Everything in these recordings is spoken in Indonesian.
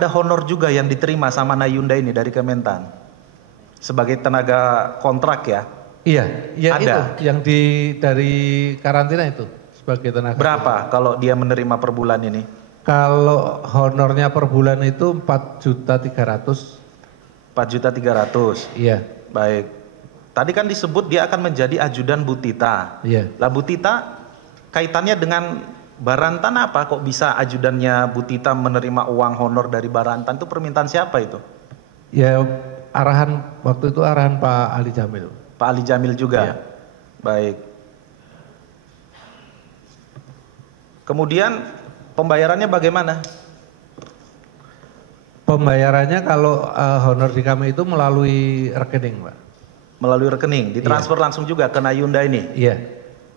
Ada honor juga yang diterima sama Nayunda ini dari Kementan sebagai tenaga kontrak ya? Iya, ya ada. Itu yang dari karantina itu sebagai tenaga. Berapa kalau dia menerima per bulan ini? Kalau honornya per bulan itu 4.300.000. 4.300.000. Iya. Baik. Tadi kan disebut dia akan menjadi ajudan Bu Tita. Iya. Lah Bu Tita kaitannya dengan Barantan apa? Kok bisa ajudannya Bu Tita menerima uang honor dari Barantan? Itu permintaan siapa itu? Ya waktu itu arahan Pak Ali Jamil. Pak Ali Jamil juga? Iya. Baik. Kemudian pembayarannya bagaimana? Pembayarannya kalau honor di kami itu melalui rekening, Pak. Melalui rekening, ditransfer langsung juga ke Nayunda ini? Iya.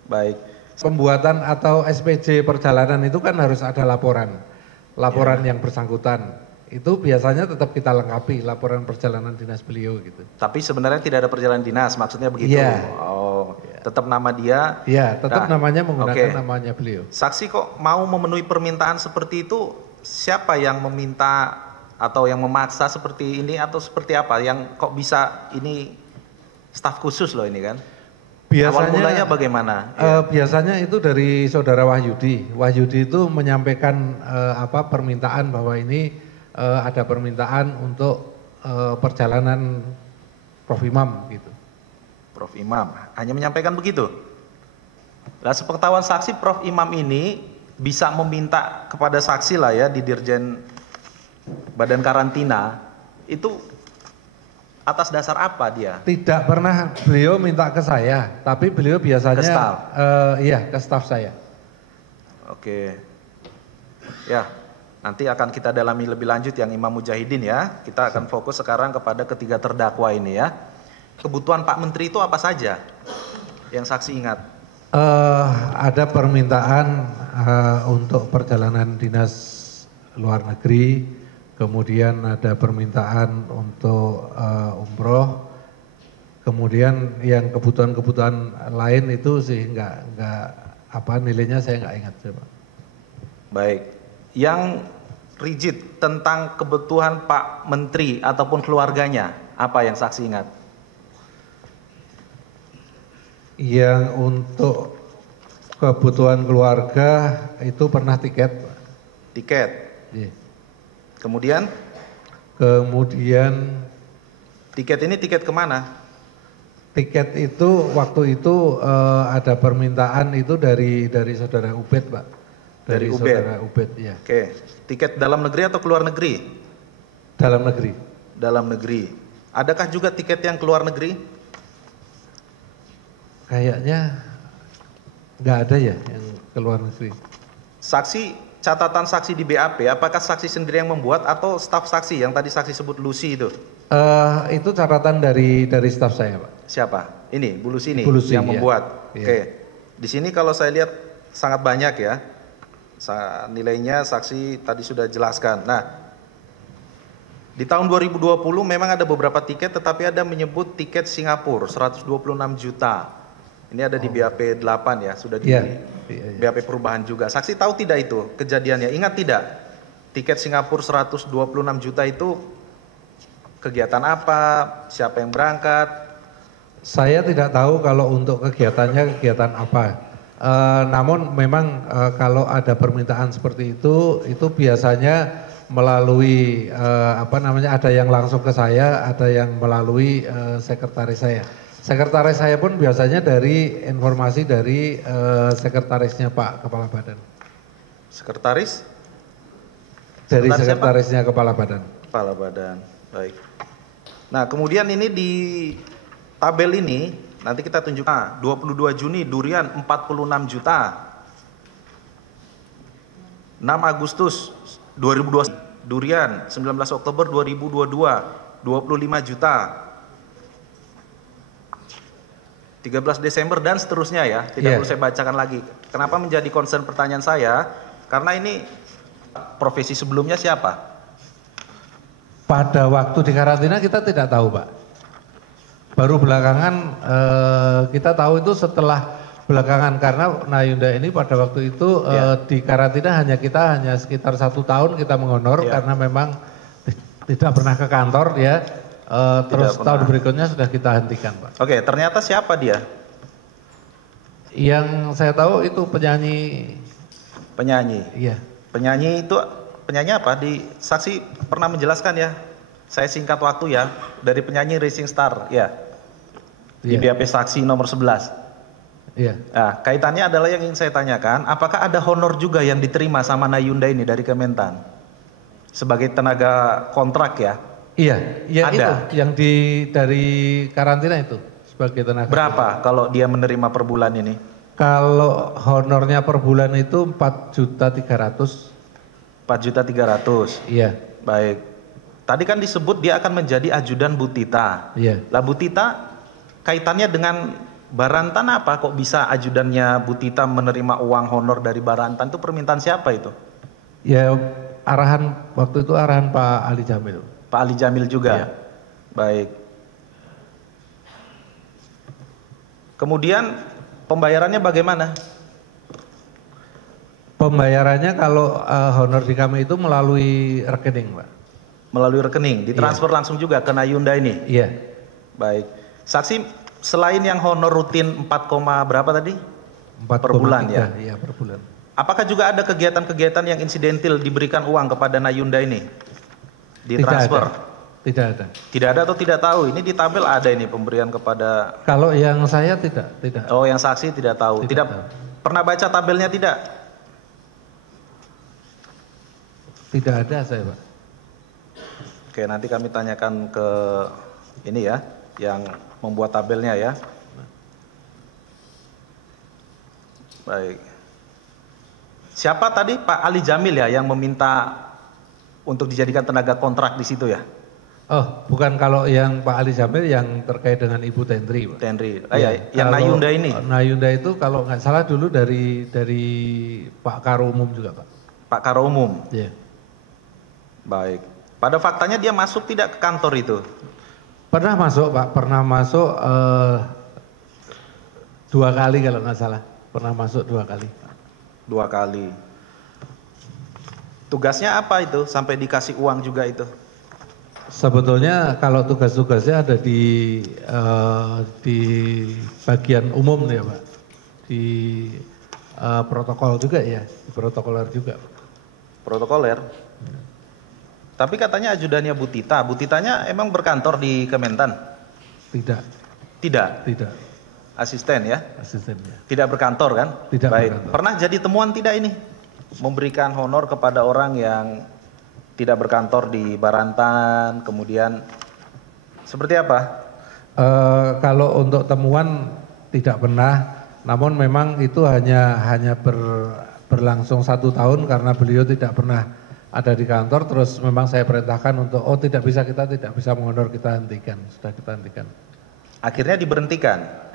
Baik. Pembuatan atau SPJ perjalanan itu kan harus ada laporan yang bersangkutan. Itu biasanya tetap kita lengkapi laporan perjalanan dinas beliau gitu. Tapi sebenarnya tidak ada perjalanan dinas, maksudnya begitu? Iya. Oh, tetap nama dia? Iya, tetap namanya menggunakan namanya beliau. Saksi kok mau memenuhi permintaan seperti itu, siapa yang meminta atau yang memaksa seperti ini atau seperti apa? Yang kok bisa ini staf khusus loh ini kan? Biasanya, awal mulanya bagaimana? Biasanya itu dari saudara Wahyudi. Wahyudi itu menyampaikan permintaan bahwa ini ada permintaan untuk perjalanan Prof Imam gitu. Prof Imam hanya menyampaikan begitu. Nah, sepengetahuan saksi, Prof Imam ini bisa meminta kepada saksi lah ya di Dirjen Badan Karantina itu atas dasar apa dia? Tidak pernah beliau minta ke saya, tapi beliau biasanya ke staf. Ke staf saya. Oke. Ya, nanti akan kita dalami lebih lanjut yang Imam Mujahidin ya. Kita akan fokus sekarang kepada ketiga terdakwa ini ya. Kebutuhan Pak Menteri itu apa saja yang saksi ingat? Ada permintaan untuk perjalanan dinas luar negeri, kemudian ada permintaan untuk umroh, kemudian yang kebutuhan-kebutuhan lain itu sih nggak nilainya saya nggak ingat Pak. Baik, yang rigid tentang kebutuhan Pak Menteri ataupun keluarganya apa yang saksi ingat? Yang untuk kebutuhan keluarga itu pernah tiket. Tiket. Iya. Kemudian tiket ini tiket kemana? Tiket itu waktu itu ada permintaan itu dari saudara Ubed, Pak. Dari Ubed. Saudara Ubed, ya. Oke. Tiket dalam negeri atau keluar negeri? Dalam negeri. Dalam negeri. Adakah juga tiket yang keluar negeri? Kayaknya nggak ada ya yang keluar negeri. Saksi, catatan saksi di BAP, apakah saksi sendiri yang membuat atau staf saksi yang tadi saksi sebut Lucy itu? Itu catatan dari staf saya, Pak. Siapa? Ini, Bu Lucy ini Bu Lucy, yang membuat. Iya. Oke. Di sini kalau saya lihat sangat banyak ya. Nilainya saksi tadi sudah jelaskan. Nah, di tahun 2020 memang ada beberapa tiket, tetapi ada menyebut tiket Singapura 126 juta. Ini ada di BAP 8 ya, sudah di BAP perubahan juga. Saksi tahu tidak itu kejadiannya? Ingat tidak? Tiket Singapura 126 juta itu kegiatan apa? Siapa yang berangkat? Saya tidak tahu kalau untuk kegiatannya kegiatan apa. Namun memang kalau ada permintaan seperti itu biasanya melalui ada yang langsung ke saya, ada yang melalui sekretaris saya. Sekretaris saya pun biasanya dari informasi dari sekretarisnya Pak Kepala Badan. Sekretaris? Dari sekretarisnya Kepala Badan. Kepala Badan, baik. Nah kemudian ini di tabel ini nanti kita tunjukkan 22 Juni durian 46 juta. 6 Agustus 2020 durian, 19 Oktober 2022 25 juta. 13 Desember dan seterusnya ya, tidak perlu saya bacakan lagi. Kenapa menjadi concern pertanyaan saya? Karena ini profesi sebelumnya siapa? Pada waktu di karantina kita tidak tahu, Pak. Baru belakangan kita tahu itu setelah belakangan, karena Nayunda ini pada waktu itu di karantina hanya sekitar 1 tahun kita menghonor karena memang Tidak pernah ke kantor ya. Terus pernah. tahun berikutnya sudah kita hentikan, Pak. Oke, ternyata siapa dia? Yang saya tahu itu penyanyi. Penyanyi. Iya. Penyanyi itu penyanyi apa? Di saksi pernah menjelaskan ya. Saya singkat waktu ya, dari penyanyi Rising Star ya. Di Iya. BAP saksi nomor 11. Iya. Nah, kaitannya adalah yang ingin saya tanyakan, apakah ada honor juga yang diterima sama Nayunda ini dari Kementan? Sebagai tenaga kontrak ya? Iya, ya Ada. itu yang dari karantina itu sebagai tenaga. Berapa kalau dia menerima per bulan ini? Kalau honornya per bulan itu 4.300.000. 4.300.000. Iya. Baik. Tadi kan disebut dia akan menjadi ajudan Bu Tita. Iya. Lah Bu Tita kaitannya dengan Barantan apa? Kok bisa ajudannya Bu Tita menerima uang honor dari Barantan? Itu permintaan siapa itu? Ya waktu itu arahan Pak Ali Jamil. Pak Ali Jamil juga. Iya. Baik. Kemudian pembayarannya bagaimana? Pembayarannya kalau honor di kami itu melalui rekening, Pak. Melalui rekening, ditransfer langsung juga ke Nayunda ini? Iya. Baik. Saksi, selain yang honor rutin 4, berapa tadi? 4,3 per bulan ya? Iya, per bulan. Apakah juga ada kegiatan-kegiatan yang insidentil diberikan uang kepada Nayunda ini? Ditransfer? Tidak ada. Tidak ada atau tidak tahu? Ini di tabel ada ini pemberian kepada... Kalau yang saya tidak. Oh, yang saksi tidak tahu. Tidak tahu. pernah baca tabelnya tidak? Tidak ada saya, Pak. Oke, nanti kami tanyakan ke ini ya, yang membuat tabelnya ya. Baik. Siapa tadi Pak Ali Jamil ya yang meminta untuk dijadikan tenaga kontrak di situ ya? Oh, bukan kalau yang Pak Ali Jamil yang terkait dengan Ibu Tendri, Pak. Tendri. Ya, Yang kalau Nayunda ini. Nayunda itu kalau nggak salah dulu dari Pak Karo Umum juga, Pak. Pak Karo Umum. Iya. Baik. Pada faktanya dia masuk tidak ke kantor itu? Pernah masuk, Pak. Pernah masuk 2 kali kalau nggak salah. Pernah masuk 2 kali. 2 kali. Tugasnya apa itu sampai dikasih uang juga itu? Sebetulnya kalau tugas-tugasnya ada di bagian umum ya, Pak. Di protokol juga ya, di protokoler juga. Protokoler. Tapi katanya ajudannya Bu Tita. Bu Titanya emang berkantor di Kementan? Tidak. Tidak. Tidak. Asisten ya? Asistennya. Tidak berkantor kan? Tidak Baik. berkantor. Pernah jadi temuan tidak ini? Memberikan honor kepada orang yang tidak berkantor di Barantan, kemudian seperti apa? Kalau untuk temuan tidak pernah, namun memang itu hanya berlangsung 1 tahun karena beliau tidak pernah ada di kantor, terus memang saya perintahkan untuk kita tidak bisa menghonor, kita hentikan, sudah kita hentikan. Akhirnya diberhentikan?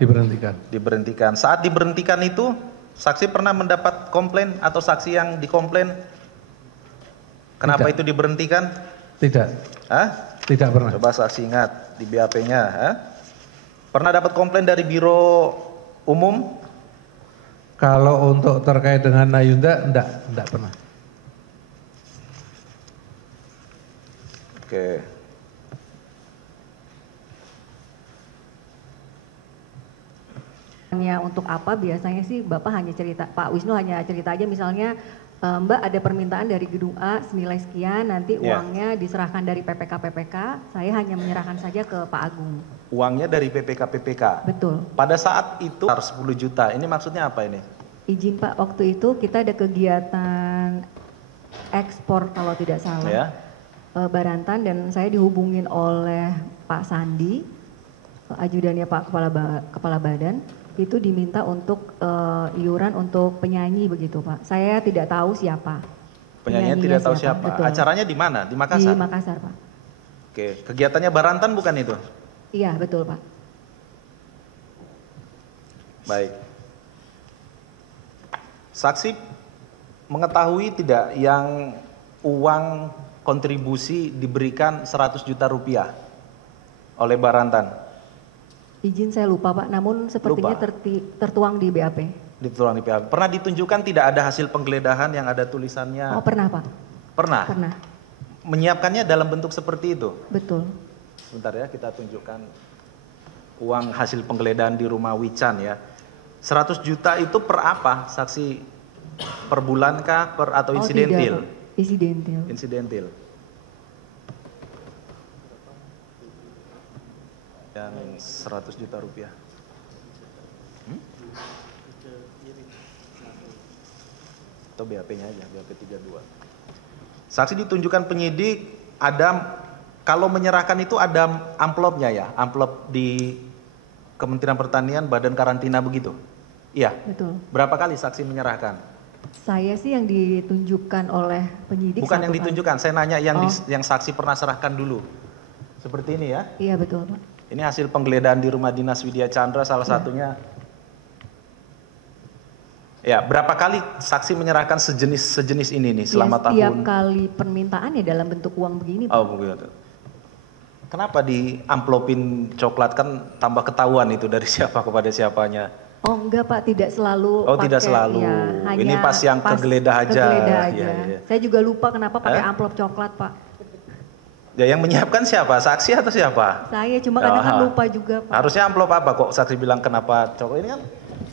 Diberhentikan. Saat diberhentikan itu, saksi pernah mendapat komplain atau saksi yang dikomplain? Kenapa itu diberhentikan? Tidak. Hah? Tidak pernah. Coba saksi ingat di BAP-nya. Pernah dapat komplain dari Biro Umum? Kalau untuk terkait dengan Nayunda, enggak pernah. Oke. Untuk apa biasanya sih Bapak hanya cerita, Pak Wisnu hanya cerita aja misalnya Mbak ada permintaan dari gedung A senilai sekian, nanti uangnya diserahkan dari PPK, saya hanya menyerahkan saja ke Pak Agung. Uangnya dari PPK. Betul. Pada saat itu 10 juta, ini maksudnya apa ini? Izin Pak, waktu itu kita ada kegiatan ekspor kalau tidak salah. Ya. Barantan dan saya dihubungin oleh Pak Sandi, ajudannya Pak Kepala Badan, itu diminta untuk iuran untuk penyanyi begitu Pak. Saya tidak tahu siapa. Penyanyinya tidak tahu siapa. Betul. Acaranya di mana? Di Makassar? Di Makassar Pak. Oke, kegiatannya Barantan bukan itu? Iya betul Pak. Baik. Saksi mengetahui tidak yang uang kontribusi diberikan 100 juta rupiah oleh Barantan? Izin saya lupa Pak, namun sepertinya tertuang di BAP. Dituang di BAP. Pernah ditunjukkan tidak ada hasil penggeledahan yang ada tulisannya? Oh pernah Pak. Pernah? Pernah. menyiapkannya dalam bentuk seperti itu. Betul. Sebentar ya, kita tunjukkan uang hasil penggeledahan di rumah Wican ya. 100 juta itu per apa? Saksi per bulan kah atau insidentil? Tidak, insidentil. Insidentil. Yang 100 juta rupiah. Atau BAP-nya aja, BAP 32. Saksi ditunjukkan penyidik ada, kalau menyerahkan itu ada amplopnya ya, amplop di Kementerian Pertanian, Badan Karantina begitu? Iya. Betul. Berapa kali saksi menyerahkan? Saya sih yang ditunjukkan oleh penyidik. Bukan yang kali. ditunjukkan, saya nanya yang saksi pernah serahkan dulu. Seperti ini ya. Iya betul Pak. Ini hasil penggeledahan di rumah dinas Widya Chandra, salah satunya. Ya, berapa kali saksi menyerahkan sejenis ini nih selama tahun? Setiap kali permintaan ya dalam bentuk uang begini Pak. Oh begitu. Kenapa di amplopin coklat, kan tambah ketahuan itu dari siapa kepada siapanya? Oh enggak Pak, tidak selalu. Oh tidak selalu. Ya, hanya ini pas yang kegeledah aja. Kegeledah aja. Ya, ya. Saya juga lupa kenapa pakai amplop coklat Pak. Ya yang menyiapkan siapa? Saksi atau siapa? Saya cuma kadang kan lupa juga Pak. Harusnya amplop apa kok saksi bilang kenapa coklat? Ini kan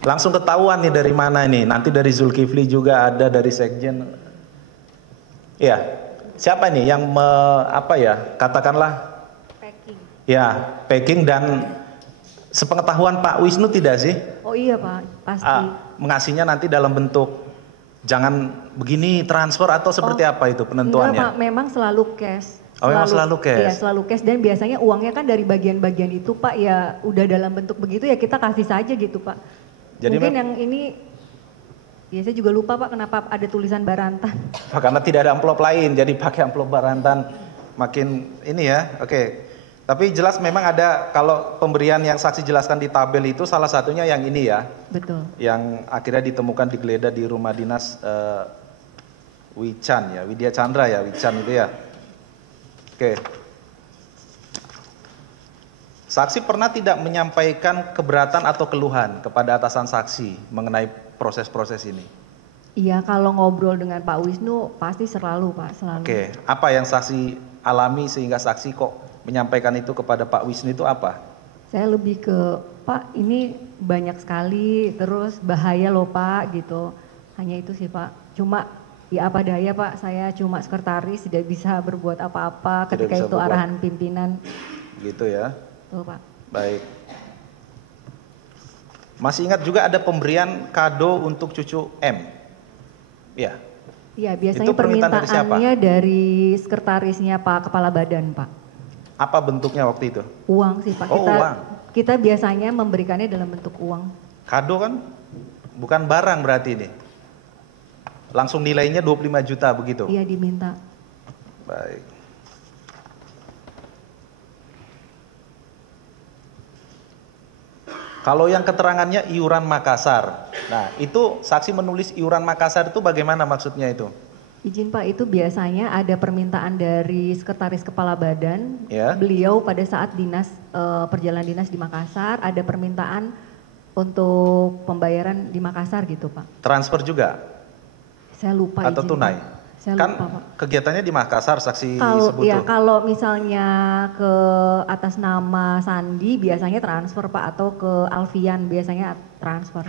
langsung ketahuan nih dari mana ini. Nanti dari Zulkifli juga ada, dari Sekjen. Iya. Siapa nih yang katakanlah Packing. ya, packing, dan sepengetahuan Pak Wisnu tidak sih? Oh iya Pak, pasti. Mengasihnya nanti dalam bentuk jangan begini transfer atau seperti apa itu penentuannya? Enggak Pak, memang selalu cash. Oh memang selalu cash? Iya selalu cash, dan biasanya uangnya kan dari bagian-bagian itu Pak, ya udah dalam bentuk begitu ya kita kasih saja gitu Pak. Jadi mungkin yang ini, ya saya juga lupa Pak kenapa ada tulisan Barantan. Karena tidak ada amplop lain, jadi pakai amplop Barantan. Makin ini ya, oke. Tapi jelas memang ada, kalau pemberian yang saksi jelaskan di tabel itu salah satunya yang ini ya. Betul. Yang akhirnya ditemukan digeledah di rumah dinas Wican ya, Widya Chandra ya, Wican itu ya. Oke. Saksi pernah tidak menyampaikan keberatan atau keluhan kepada atasan saksi mengenai proses-proses ini? Iya, kalau ngobrol dengan Pak Wisnu pasti selalu Pak, selalu. Oke, apa yang saksi alami sehingga saksi kok menyampaikan itu kepada Pak Wisnu itu apa? Saya lebih ke, Pak ini banyak sekali, terus bahaya loh Pak gitu. Hanya itu sih Pak. Cuma ya apa daya Pak, saya cuma sekretaris, tidak bisa berbuat apa-apa ketika itu arahan pimpinan. Gitu ya. Tuh Pak. Baik. Masih ingat juga ada pemberian kado untuk cucu M? Ya. Iya, biasanya permintaannya dari sekretarisnya Pak Kepala Badan Pak. Apa bentuknya waktu itu? Uang sih Pak. Oh, uang. Kita biasanya memberikannya dalam bentuk uang. Kado kan bukan barang berarti ini. Langsung nilainya 25 juta begitu? Iya, diminta. Baik. Kalau yang keterangannya iuran Makassar. Nah, itu saksi menulis iuran Makassar itu bagaimana maksudnya itu? Izin Pak, itu biasanya ada permintaan dari sekretaris kepala badan. Ya. Beliau pada saat perjalanan dinas di Makassar ada permintaan untuk pembayaran di Makassar gitu Pak. Transfer juga? Saya lupa. Atau izin, tunai? Pak. Saya Kan lupa Pak. kegiatannya di Makassar saksi sebut Ya, tuh. kalau misalnya ke atas nama Sandi biasanya transfer Pak, atau ke Alfian biasanya transfer.